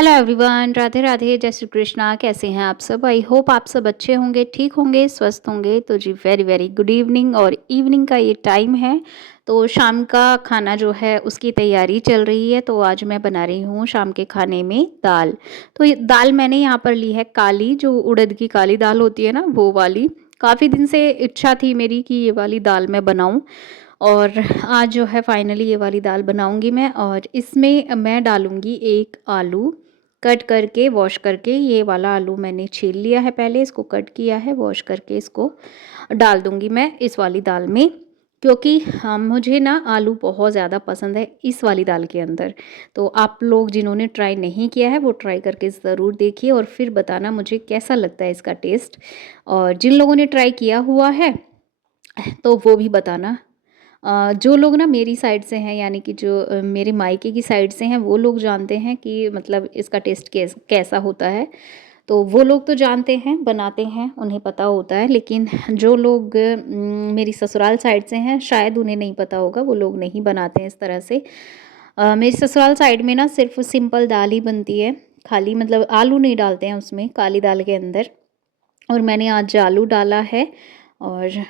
Hello everyone, Radhe Radhe, जय श्री कृष्णा। कैसे हैं आप सब? आई होप आप सब अच्छे होंगे, ठीक होंगे, स्वस्थ होंगे। तो जी वेरी वेरी गुड इवनिंग। और इवनिंग का ये टाइम है तो शाम का खाना जो है उसकी तैयारी चल रही है। तो आज मैं बना रही हूँ शाम के खाने में दाल। तो ये दाल मैंने यहाँ पर ली है काली, जो उड़द की काली दाल होती है ना, वो वाली। काफ़ी दिन से इच्छा थी मेरी कि ये वाली दाल मैं बनाऊँ, और आज जो है फाइनली ये वाली दाल बनाऊंगी मैं। और इसमें मैं डालूंगी एक आलू कट करके, वॉश करके। ये वाला आलू मैंने छील लिया है, पहले इसको कट किया है, वॉश करके इसको डाल दूंगी मैं इस वाली दाल में। क्योंकि मुझे ना आलू बहुत ज़्यादा पसंद है इस वाली दाल के अंदर। तो आप लोग जिन्होंने ट्राई नहीं किया है वो ट्राई करके ज़रूर देखिए और फिर बताना मुझे कैसा लगता है इसका टेस्ट। और जिन लोगों ने ट्राई किया हुआ है तो वो भी बताना। जो लोग ना मेरी साइड से हैं, यानी कि जो मेरे मायके की साइड से हैं, वो लोग जानते हैं कि मतलब इसका टेस्ट कैसा होता है। तो वो लोग तो जानते हैं, बनाते हैं, उन्हें पता होता है। लेकिन जो लोग मेरी ससुराल साइड से हैं, शायद उन्हें नहीं पता होगा, वो लोग नहीं बनाते हैं इस तरह से। मेरी ससुराल साइड में ना सिर्फ सिंपल दाल ही बनती है, खाली मतलब आलू नहीं डालते हैं उसमें, काली दाल के अंदर। और मैंने आज आलू डाला है। और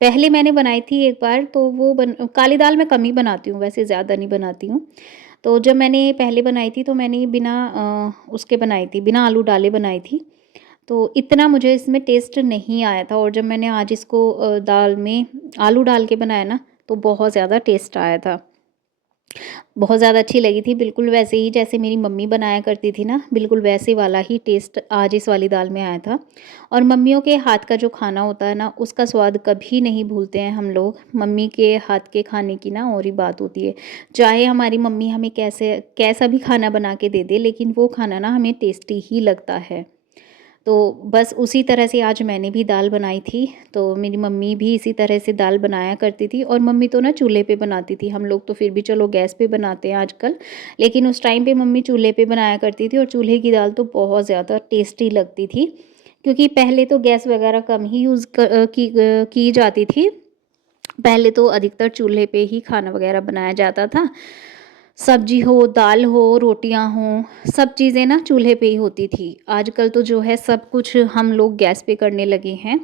पहले मैंने बनाई थी एक बार, तो वो काली दाल मैं कम ही बनाती हूँ, वैसे ज़्यादा नहीं बनाती हूँ। तो जब मैंने पहले बनाई थी तो मैंने बिना उसके बनाई थी, बिना आलू डाले बनाई थी। तो इतना मुझे इसमें टेस्ट नहीं आया था। और जब मैंने आज इसको दाल में आलू डाल के बनाया ना, तो बहुत ज़्यादा टेस्ट आया था। बहुत ज़्यादा अच्छी लगी थी, बिल्कुल वैसे ही जैसे मेरी मम्मी बनाया करती थी ना, बिल्कुल वैसे वाला ही टेस्ट आज इस वाली दाल में आया था। और मम्मियों के हाथ का जो खाना होता है ना, उसका स्वाद कभी नहीं भूलते हैं हम लोग। मम्मी के हाथ के खाने की ना और ही बात होती है। चाहे हमारी मम्मी हमें कैसा भी खाना बना के दे दे, लेकिन वो खाना ना हमें टेस्टी ही लगता है। तो बस उसी तरह से आज मैंने भी दाल बनाई थी। तो मेरी मम्मी भी इसी तरह से दाल बनाया करती थी। और मम्मी तो ना चूल्हे पे बनाती थी, हम लोग तो फिर भी चलो गैस पे बनाते हैं आजकल। लेकिन उस टाइम पे मम्मी चूल्हे पे बनाया करती थी, और चूल्हे की दाल तो बहुत ज़्यादा टेस्टी लगती थी। क्योंकि पहले तो गैस वगैरह कम ही की जाती थी। पहले तो अधिकतर चूल्हे पे ही खाना वगैरह बनाया जाता था। सब्जी हो, दाल हो, रोटियां हो, सब चीज़ें ना चूल्हे पे ही होती थी। आजकल तो जो है सब कुछ हम लोग गैस पे करने लगे हैं।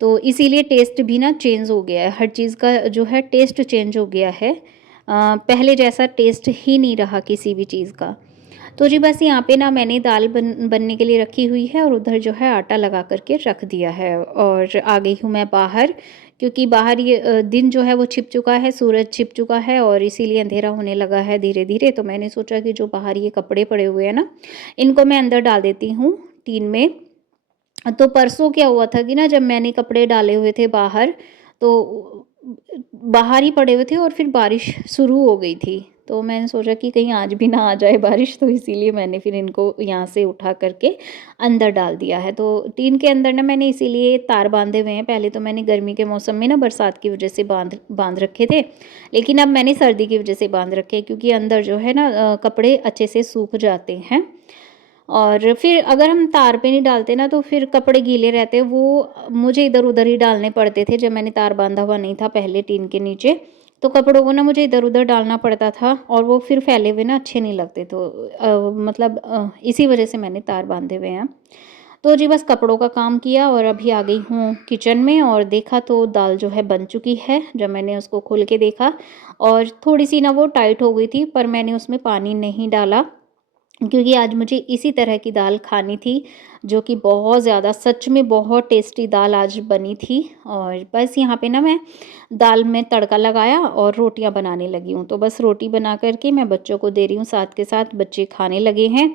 तो इसीलिए टेस्ट भी ना चेंज हो गया है, हर चीज़ का जो है टेस्ट चेंज हो गया है। पहले जैसा टेस्ट ही नहीं रहा किसी भी चीज़ का। तो जी बस यहाँ पे ना मैंने दाल बनने के लिए रखी हुई है, और उधर जो है आटा लगा करके रख दिया है। और आ गई हूँ मैं बाहर, क्योंकि बाहर ये दिन जो है वो छिप चुका है, सूरज छिप चुका है, और इसीलिए अंधेरा होने लगा है धीरे धीरे। तो मैंने सोचा कि जो बाहर ये कपड़े पड़े हुए हैं ना, इनको मैं अंदर डाल देती हूँ टीन में। तो परसों क्या हुआ था कि ना, जब मैंने कपड़े डाले हुए थे बाहर, तो बाहर ही पड़े हुए थे और फिर बारिश शुरू हो गई थी। तो मैंने सोचा कि कहीं आज भी ना आ जाए बारिश, तो इसीलिए मैंने फिर इनको यहाँ से उठा करके अंदर डाल दिया है। तो टीन के अंदर ना मैंने इसीलिए तार बांधे हुए हैं। पहले तो मैंने गर्मी के मौसम में ना बरसात की वजह से बांध बांध रखे थे, लेकिन अब मैंने सर्दी की वजह से बांध रखे हैं, क्योंकि अंदर जो है ना कपड़े अच्छे से सूख जाते हैं। और फिर अगर हम तार पे नहीं डालते ना, तो फिर कपड़े गीले रहते हैं। वो मुझे इधर उधर ही डालने पड़ते थे जब मैंने तार बांधा हुआ नहीं था पहले टीन के नीचे। तो कपड़ों को ना मुझे इधर उधर डालना पड़ता था, और वो फिर फैले हुए ना अच्छे नहीं लगते। तो मतलब इसी वजह से मैंने तार बांधे हुए हैं। तो जी बस कपड़ों का काम किया, और अभी आ गई हूँ किचन में, और देखा तो दाल जो है बन चुकी है। जब मैंने उसको खोल के देखा, और थोड़ी सी ना वो टाइट हो गई थी, पर मैंने उसमें पानी नहीं डाला, क्योंकि आज मुझे इसी तरह की दाल खानी थी, जो कि बहुत ज़्यादा, सच में बहुत टेस्टी दाल आज बनी थी। और बस यहाँ पे ना मैं दाल में तड़का लगाया और रोटियां बनाने लगी हूँ। तो बस रोटी बना करके मैं बच्चों को दे रही हूँ, साथ के साथ बच्चे खाने लगे हैं।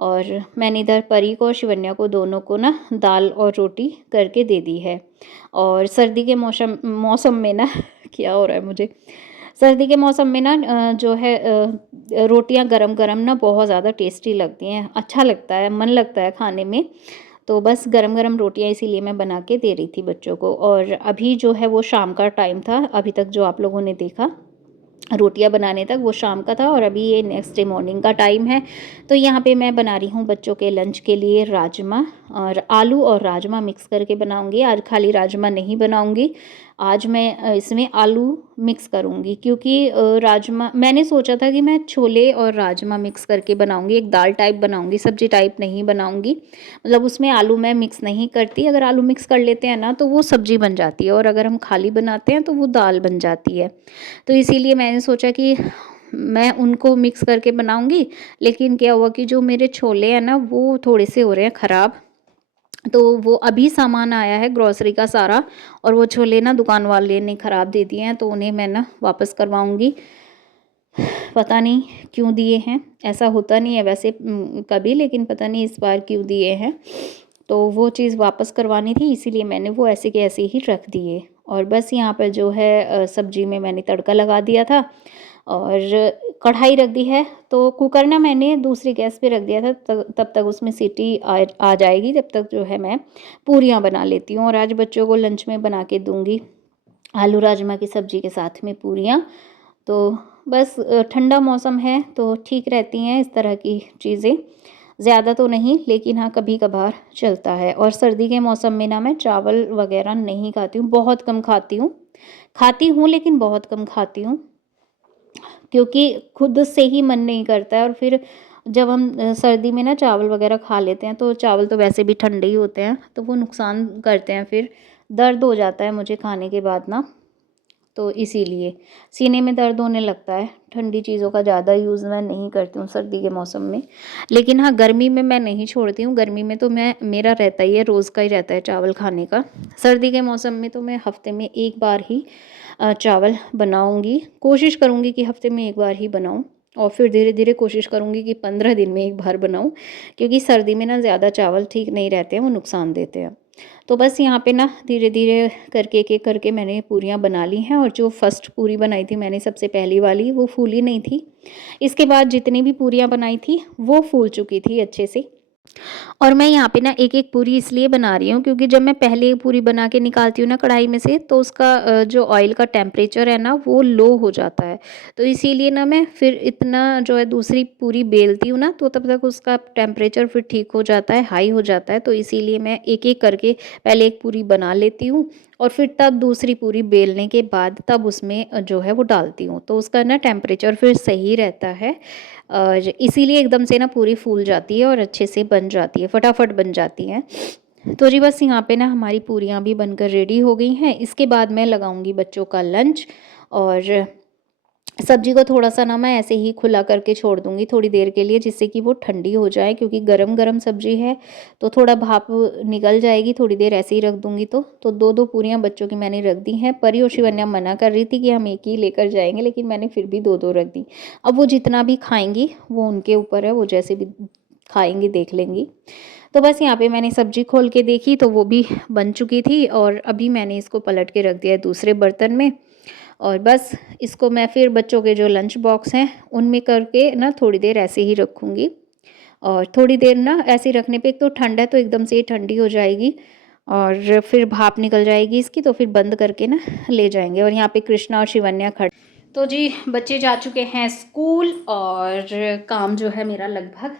और मैंने इधर परी को और शिवन्या को, दोनों को ना दाल और रोटी करके दे दी है। और सर्दी के मौसम मौसम में ना क्या हो रहा है मुझे, सर्दी के मौसम में ना जो है रोटियां गरम गरम ना बहुत ज़्यादा टेस्टी लगती हैं, अच्छा लगता है, मन लगता है खाने में। तो बस गरम गरम रोटियां इसीलिए मैं बना के दे रही थी बच्चों को। और अभी जो है वो शाम का टाइम था, अभी तक जो आप लोगों ने देखा रोटियां बनाने तक, वो शाम का था। और अभी ये नेक्स्ट डे मॉर्निंग का टाइम है। तो यहाँ पे मैं बना रही हूँ बच्चों के लंच के लिए राजमा, और आलू और राजमा मिक्स करके बनाऊँगी। आज खाली राजमा नहीं बनाऊँगी, आज मैं इसमें आलू मिक्स करूँगी, क्योंकि राजमा मैंने सोचा था कि मैं छोले और राजमा मिक्स करके बनाऊँगी, एक दाल टाइप बनाऊँगी, सब्जी टाइप नहीं बनाऊँगी। मतलब उसमें आलू मैं मिक्स नहीं करती, अगर आलू मिक्स कर लेते हैं ना तो वो सब्जी बन जाती है, और अगर हम खाली बनाते हैं तो वो दाल बन जाती है। तो इसीलिए मैंने सोचा कि मैं उनको मिक्स करके बनाऊँगी, लेकिन क्या हुआ कि जो मेरे छोले हैं ना वो थोड़े से हो रहे हैं ख़राब। तो वो अभी सामान आया है ग्रोसरी का सारा, और वो छोले ना दुकान वाले ने ख़राब दे दिए हैं, तो उन्हें मैं ना वापस करवाऊँगी। पता नहीं क्यों दिए हैं, ऐसा होता नहीं है वैसे कभी, लेकिन पता नहीं इस बार क्यों दिए हैं। तो वो चीज़ वापस करवानी थी, इसीलिए मैंने वो ऐसे के ऐसे ही रख दिए। और बस यहाँ पर जो है सब्ज़ी में मैंने तड़का लगा दिया था, और कढ़ाई रख दी है। तो कुकर ना मैंने दूसरी गैस पे रख दिया था, तब तक उसमें सीटी आ जाएगी, जब तक जो है मैं पूरियाँ बना लेती हूँ। और आज बच्चों को लंच में बना के दूँगी आलू राजमा की सब्ज़ी के साथ में पूरियाँ। तो बस ठंडा मौसम है तो ठीक रहती हैं इस तरह की चीज़ें, ज़्यादा तो नहीं, लेकिन हाँ कभी-कभार चलता है। और सर्दी के मौसम में ना मैं चावल वग़ैरह नहीं खाती हूँ, बहुत कम खाती हूँ। खाती हूँ लेकिन बहुत कम खाती हूँ, क्योंकि खुद से ही मन नहीं करता है। और फिर जब हम सर्दी में ना चावल वग़ैरह खा लेते हैं, तो चावल तो वैसे भी ठंडे ही होते हैं, तो वो नुकसान करते हैं, फिर दर्द हो जाता है मुझे खाने के बाद ना। तो इसीलिए सीने में दर्द होने लगता है। ठंडी चीज़ों का ज़्यादा यूज़ मैं नहीं करती हूँ सर्दी के मौसम में। लेकिन हाँ, गर्मी में मैं नहीं छोड़ती हूँ, गर्मी में तो मेरा रहता ही है, रोज़ का ही रहता है चावल खाने का। सर्दी के मौसम में तो मैं हफ़्ते में 1 बार ही चावल बनाऊँगी। कोशिश करूँगी कि हफ़्ते में 1 बार ही बनाऊँ, और फिर धीरे-धीरे कोशिश करूँगी कि 15 दिन में 1 बार बनाऊँ, क्योंकि सर्दी में ना ज़्यादा चावल ठीक नहीं रहते हैं, वो नुकसान देते हैं। तो बस यहाँ पे ना धीरे-धीरे करके एक-एक करके मैंने पूरियाँ बना ली हैं, और जो फर्स्ट पूरी बनाई थी मैंने सबसे पहली वाली, वो फूली नहीं थी। इसके बाद जितनी भी पूरियाँ बनाई थी वो फूल चुकी थी अच्छे से। और मैं यहाँ पे ना एक-एक पूरी इसलिए बना रही हूँ, क्योंकि जब मैं पहले एक पूरी बना के निकालती हूँ ना कढ़ाई में से, तो उसका जो ऑयल का टेम्परेचर है ना वो लो हो जाता है। तो इसीलिए ना मैं फिर इतना जो है दूसरी पूरी बेलती हूँ ना, तो तब तक उसका टेम्परेचर फिर ठीक हो जाता है, हाई हो जाता है। तो इसीलिए मैं एक-एक करके पहले एक पूरी बना लेती हूँ, और फिर तब दूसरी पूरी बेलने के बाद तब उसमें जो है वो डालती हूँ। तो उसका ना टेम्परेचर फिर सही रहता है, और इसीलिए एकदम से ना पूरी फूल जाती है और अच्छे से बन जाती है, फटाफट बन जाती हैं। तो जी बस यहाँ पे ना हमारी पूरियाँ भी बनकर रेडी हो गई हैं। इसके बाद मैं लगाऊंगी बच्चों का लंच, और सब्जी को थोड़ा-सा ना मैं ऐसे ही खुला करके छोड़ दूँगी थोड़ी देर के लिए, जिससे कि वो ठंडी हो जाए, क्योंकि गरम-गरम सब्जी है तो थोड़ा भाप निकल जाएगी, थोड़ी देर ऐसे ही रख दूँगी तो। 2-2 पूरियाँ बच्चों की मैंने रख दी हैं। परी और शिवन्या मना कर रही थी कि हम एक ही लेकर जाएँगे, लेकिन मैंने फिर भी 2-2 रख दी। अब वो जितना भी खाएँगी वो उनके ऊपर है, वो जैसे भी खाएँगी देख लेंगी। तो बस यहाँ पे मैंने सब्जी खोल के देखी तो वो भी बन चुकी थी, और अभी मैंने इसको पलट के रख दिया है दूसरे बर्तन में। और बस इसको मैं फिर बच्चों के जो लंच बॉक्स हैं उनमें करके ना थोड़ी देर ऐसे ही रखूँगी, और थोड़ी देर ना ऐसे रखने पे एक तो ठंड है तो एकदम से ही ठंडी हो जाएगी, और फिर भाप निकल जाएगी इसकी, तो फिर बंद करके ना ले जाएंगे। और यहाँ पे कृष्णा और शिवन्या खड़े। तो जी बच्चे जा चुके हैं स्कूल, और काम जो है मेरा लगभग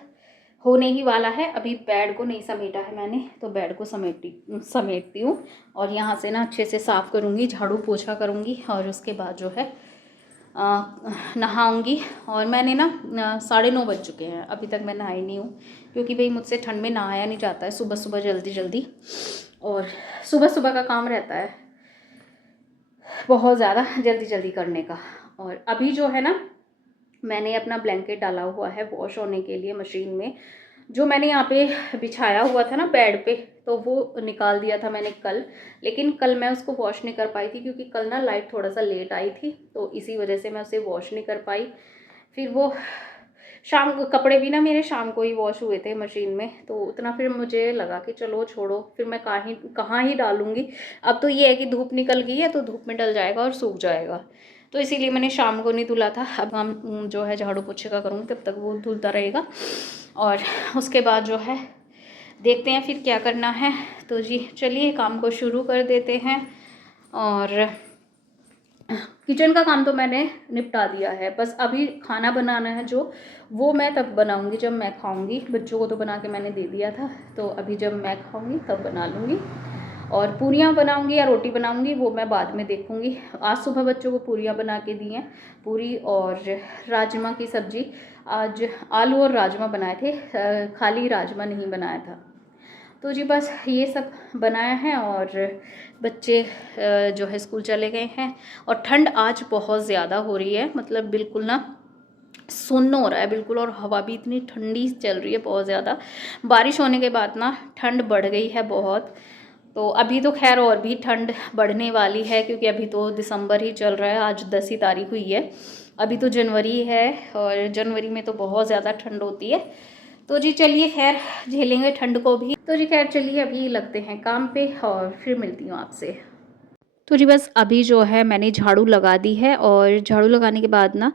होने ही वाला है। अभी बेड को नहीं समेटा है मैंने, तो बेड को समेटती हूँ, और यहाँ से ना अच्छे से साफ़ करूँगी, झाड़ू पोछा करूँगी, और उसके बाद जो है नहाऊँगी। और मैंने ना 9:30 बज चुके हैं, अभी तक मैं नहाई नहीं हूँ, क्योंकि भाई मुझसे ठंड में नहाया नहीं जाता है सुबह सुबह जल्दी जल्दी, और सुबह सुबह का काम रहता है बहुत ज़्यादा जल्दी जल्दी करने का। और अभी जो है ना मैंने अपना ब्लैंकेट डाला हुआ है वॉश होने के लिए मशीन में। जो मैंने यहाँ पे बिछाया हुआ था ना बेड पे, तो वो निकाल दिया था मैंने कल, लेकिन कल मैं उसको वॉश नहीं कर पाई थी, क्योंकि कल ना लाइट थोड़ा सा लेट आई थी, तो इसी वजह से मैं उसे वॉश नहीं कर पाई। फिर वो शाम को कपड़े भी ना मेरे शाम को ही वॉश हुए थे मशीन में, तो उतना फिर मुझे लगा कि चलो छोड़ो, फिर मैं कहाँ ही डालूँगी। अब तो ये है कि धूप निकल गई है तो धूप में डल जाएगा और सूख जाएगा, तो इसीलिए मैंने शाम को नहीं धुला था। अब हम जो है झाड़ू पोछे का करूँगी, तब तक वो धुलता रहेगा, और उसके बाद जो है देखते हैं फिर क्या करना है। तो जी चलिए काम को शुरू कर देते हैं। और किचन का काम तो मैंने निपटा दिया है, बस अभी खाना बनाना है जो, वो मैं तब बनाऊंगी जब मैं खाऊंगी। बच्चों को तो बना के मैंने दे दिया था, तो अभी जब मैं खाऊंगी तब बना लूँगी। और पूरियाँ बनाऊँगी या रोटी बनाऊँगी वो मैं बाद में देखूँगी। आज सुबह बच्चों को पूरियाँ बना के दी हैं, पूरी और राजमा की सब्ज़ी। आज आलू और राजमा बनाए थे, खाली राजमा नहीं बनाया था। तो जी बस ये सब बनाया है और बच्चे जो है स्कूल चले गए हैं। और ठंड आज बहुत ज़्यादा हो रही है, मतलब बिल्कुल ना सुन्न हो रहा है बिल्कुल, और हवा भी इतनी ठंडी चल रही है बहुत ज़्यादा। बारिश होने के बाद ना ठंड बढ़ गई है बहुत। तो अभी तो खैर और भी ठंड बढ़ने वाली है, क्योंकि अभी तो दिसंबर ही चल रहा है, आज 10 ही तारीख हुई है, अभी तो जनवरी है और जनवरी में तो बहुत ज़्यादा ठंड होती है। तो जी चलिए खैर झेलेंगे ठंड को भी। तो जी खैर चलिए अभी लगते हैं काम पे और फिर मिलती हूँ आपसे। तो जी बस अभी जो है मैंने झाड़ू लगा दी है, और झाड़ू लगाने के बाद ना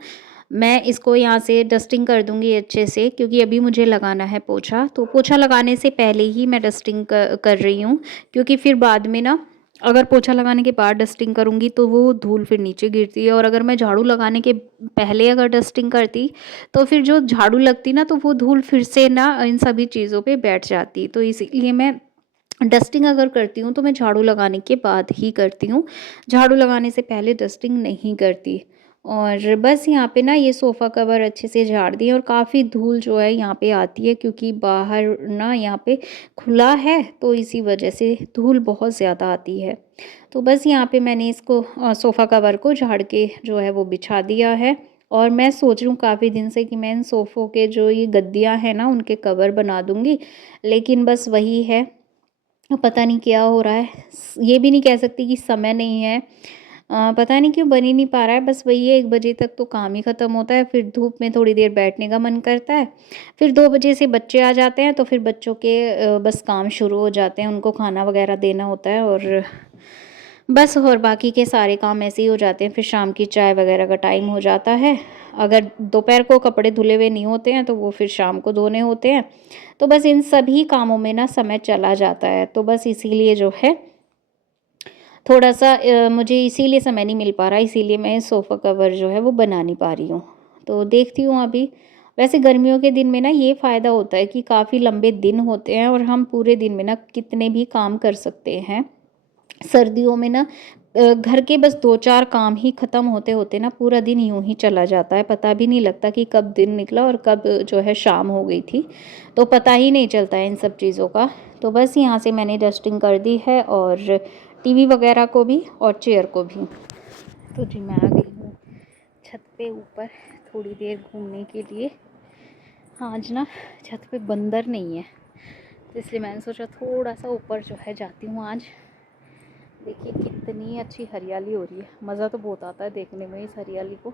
मैं इसको यहाँ से डस्टिंग कर दूँगी अच्छे से, क्योंकि अभी मुझे लगाना है पोछा। तो पोछा लगाने से पहले ही मैं डस्टिंग कर रही हूँ, क्योंकि फिर बाद में ना अगर पोछा लगाने के बाद डस्टिंग करूँगी तो वो धूल फिर नीचे गिरती है, और अगर मैं झाड़ू लगाने के पहले अगर डस्टिंग करती तो फिर जो झाड़ू लगती ना तो वो धूल फिर से ना इन सभी चीज़ों पे बैठ जाती। तो इसीलिए मैं डस्टिंग अगर करती हूँ तो मैं झाड़ू लगाने के बाद ही करती हूँ, झाड़ू लगाने से पहले डस्टिंग नहीं करती। और बस यहाँ पे ना ये सोफ़ा कवर अच्छे से झाड़ दिए, और काफ़ी धूल जो है यहाँ पे आती है, क्योंकि बाहर ना यहाँ पे खुला है तो इसी वजह से धूल बहुत ज़्यादा आती है। तो बस यहाँ पे मैंने इसको सोफ़ा कवर को झाड़ के जो है वो बिछा दिया है। और मैं सोच रही हूँ काफ़ी दिन से कि मैं इन सोफ़ों के जो ये गद्दियाँ हैं ना उनके कवर बना दूँगी, लेकिन बस वही है, पता नहीं क्या हो रहा है। ये भी नहीं कह सकती कि समय नहीं है, पता नहीं क्यों बन ही नहीं पा रहा है। बस वही है, 1 बजे तक तो काम ही ख़त्म होता है, फिर धूप में थोड़ी देर बैठने का मन करता है। फिर 2 बजे से बच्चे आ जाते हैं, तो फिर बच्चों के बस काम शुरू हो जाते हैं, उनको खाना वग़ैरह देना होता है, और बस और बाकी के सारे काम ऐसे ही हो जाते हैं। फिर शाम की चाय वग़ैरह का टाइम हो जाता है। अगर दोपहर को कपड़े धुले हुए नहीं होते हैं तो वो फिर शाम को धोने होते हैं। तो बस इन सभी कामों में ना समय चला जाता है। तो बस इसीलिए जो है थोड़ा-सा मुझे इसीलिए समय नहीं मिल पा रहा है, इसीलिए मैं सोफ़ा कवर जो है वो बना नहीं पा रही हूँ। तो देखती हूँ अभी। वैसे गर्मियों के दिन में ना ये फ़ायदा होता है कि काफ़ी लंबे दिन होते हैं और हम पूरे दिन में ना कितने भी काम कर सकते हैं। सर्दियों में ना घर के बस 2-4 काम ही ख़त्म होते-होते ना पूरा दिन यूँ ही चला जाता है। पता भी नहीं लगता कि कब दिन निकला और कब जो है शाम हो गई थी। तो पता ही नहीं चलता है इन सब चीज़ों का। तो बस यहाँ से मैंने डस्टिंग कर दी है, और टीवी वग़ैरह को भी और चेयर को भी। तो जी मैं आ गई हूँ छत पे ऊपर थोड़ी देर घूमने के लिए। आज ना छत पे बंदर नहीं है, तो इसलिए मैंने सोचा थोड़ा-सा ऊपर जो है जाती हूँ आज। देखिए कितनी अच्छी हरियाली हो रही है, मज़ा तो बहुत आता है देखने में इस हरियाली को।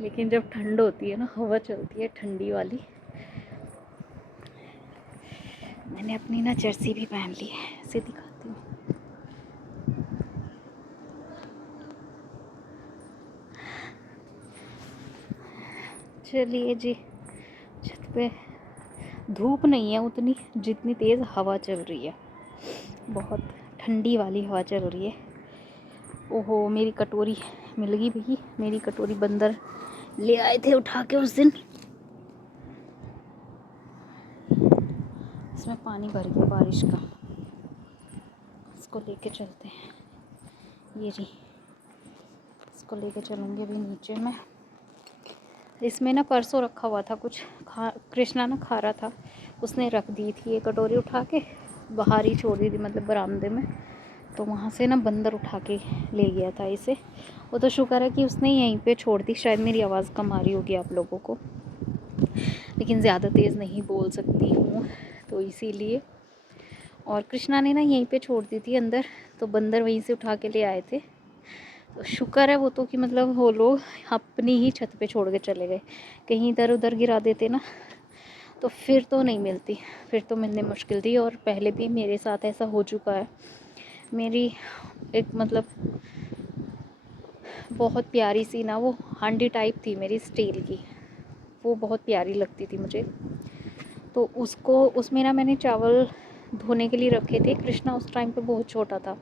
लेकिन जब ठंड होती है ना, हवा चलती है ठंडी वाली। मैंने अपनी ना जर्सी भी पहन ली है, इसे दिखाती हूँ। चलिए जी, छत पे धूप नहीं है उतनी जितनी तेज़ हवा चल रही है, बहुत ठंडी वाली हवा चल रही है। ओहो मेरी कटोरी मिल गई भई, मेरी कटोरी बंदर ले आए थे उठा के उस दिन। इसमें पानी भर गया बारिश का, इसको लेके चलते हैं। ये जी, इसको लेके चलूँगी अभी नीचे में। इसमें ना परसों रखा हुआ था कुछ, कृष्णा ना खा रहा था, उसने रख दी थी ये कटोरी उठा के, बाहर ही छोड़ दी थी मतलब बरामदे में। तो वहाँ से ना बंदर उठा के ले गया था इसे। वो तो शुक्र है कि उसने यहीं पे छोड़ दी। शायद मेरी आवाज़ कम आ रही होगी आप लोगों को, लेकिन ज़्यादा तेज़ नहीं बोल सकती हूँ तो इसीलिए। और कृष्णा ने ना यहीं पे छोड़ दी थी अंदर, तो बंदर वहीं से उठा के ले आए थे। तो शुक्र है वो तो कि मतलब वो लोग अपनी ही छत पे छोड़ के चले गए। कहीं इधर उधर गिरा देते ना तो फिर तो नहीं मिलती, फिर तो मिलने मुश्किल थी। और पहले भी मेरे साथ ऐसा हो चुका है। मेरी एक मतलब बहुत प्यारी सी ना वो हांडी टाइप थी मेरी स्टील की, वो बहुत प्यारी लगती थी मुझे। तो उसको उसमें ना मैंने चावल धोने के लिए रखे थे। कृष्णा उस टाइम पे बहुत छोटा था,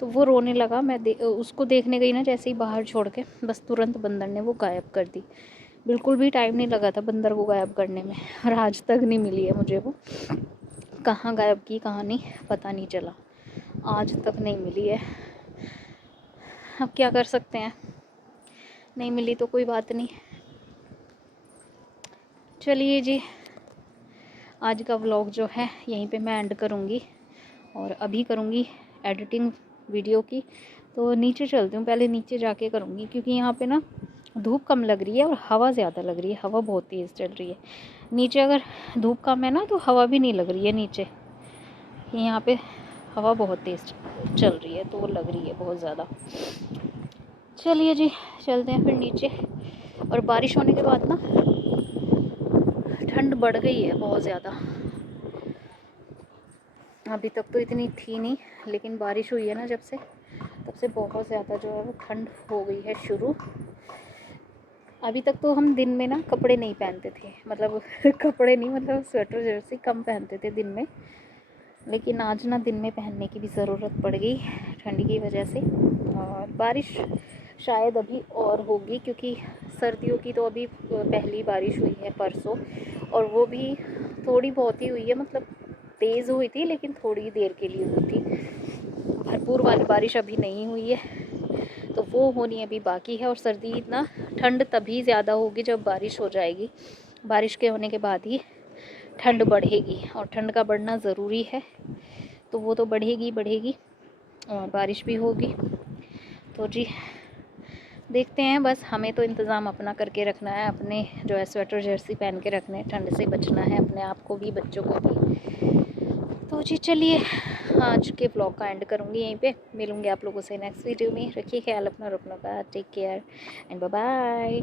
तो वो रोने लगा। मैं उसको देखने गई ना, जैसे ही बाहर छोड़ के बस तुरंत बंदर ने वो गायब कर दी। बिल्कुल भी टाइम नहीं लगा था बंदर को गायब करने में, और आज तक नहीं मिली है मुझे वो। कहाँ गायब की कहाँ नहीं पता नहीं चला, आज तक नहीं मिली है। अब क्या कर सकते हैं, नहीं मिली तो कोई बात नहीं। चलिए जी, आज का व्लॉग जो है यहीं पे मैं एंड करूँगी और अभी करूँगी एडिटिंग वीडियो की। तो नीचे चलती हूँ, पहले नीचे जाके करूँगी क्योंकि यहाँ पे ना धूप कम लग रही है और हवा ज़्यादा लग रही है, हवा बहुत तेज़ चल रही है। नीचे अगर धूप कम है ना तो हवा भी नहीं लग रही है नीचे, यहाँ पे हवा बहुत तेज़ चल रही है तो लग रही है बहुत ज़्यादा। चलिए जी, चलते हैं फिर नीचे। और बारिश होने के बाद ना ठंड बढ़ गई है बहुत ज़्यादा, अभी तक तो इतनी थी नहीं, लेकिन बारिश हुई है ना जब से, तब से बहुत ज़्यादा जो है वो ठंड हो गई है शुरू। अभी तक तो हम दिन में ना कपड़े नहीं पहनते थे, मतलब कपड़े नहीं, मतलब स्वेटर जर्सी कम पहनते थे दिन में, लेकिन आज ना दिन में पहनने की भी ज़रूरत पड़ गई ठंड की वजह से। और बारिश शायद अभी और होगी क्योंकि सर्दियों की तो अभी पहली बारिश हुई है परसों, और वो भी थोड़ी बहुत ही हुई है, मतलब तेज़ हुई थी लेकिन थोड़ी देर के लिए हुई थी, भरपूर वाली बारिश अभी नहीं हुई है, तो वो होनी अभी बाकी है। और सर्दी इतना ठंड तभी ज़्यादा होगी जब बारिश हो जाएगी, बारिश के होने के बाद ही ठंड बढ़ेगी, और ठंड का बढ़ना ज़रूरी है, तो वो तो बढ़ेगी बढ़ेगी और बारिश भी होगी। तो जी देखते हैं, बस हमें तो इंतज़ाम अपना करके रखना है, अपने जो है स्वेटर जर्सी पहन के रखने, ठंड से बचना है अपने आप को भी बच्चों को भी। तो जी चलिए, आज के ब्लॉग का एंड करूँगी यहीं पे, मिलूँगी आप लोगों से नेक्स्ट वीडियो में। रखिए ख्याल अपना, अपनों का, take care and bye bye.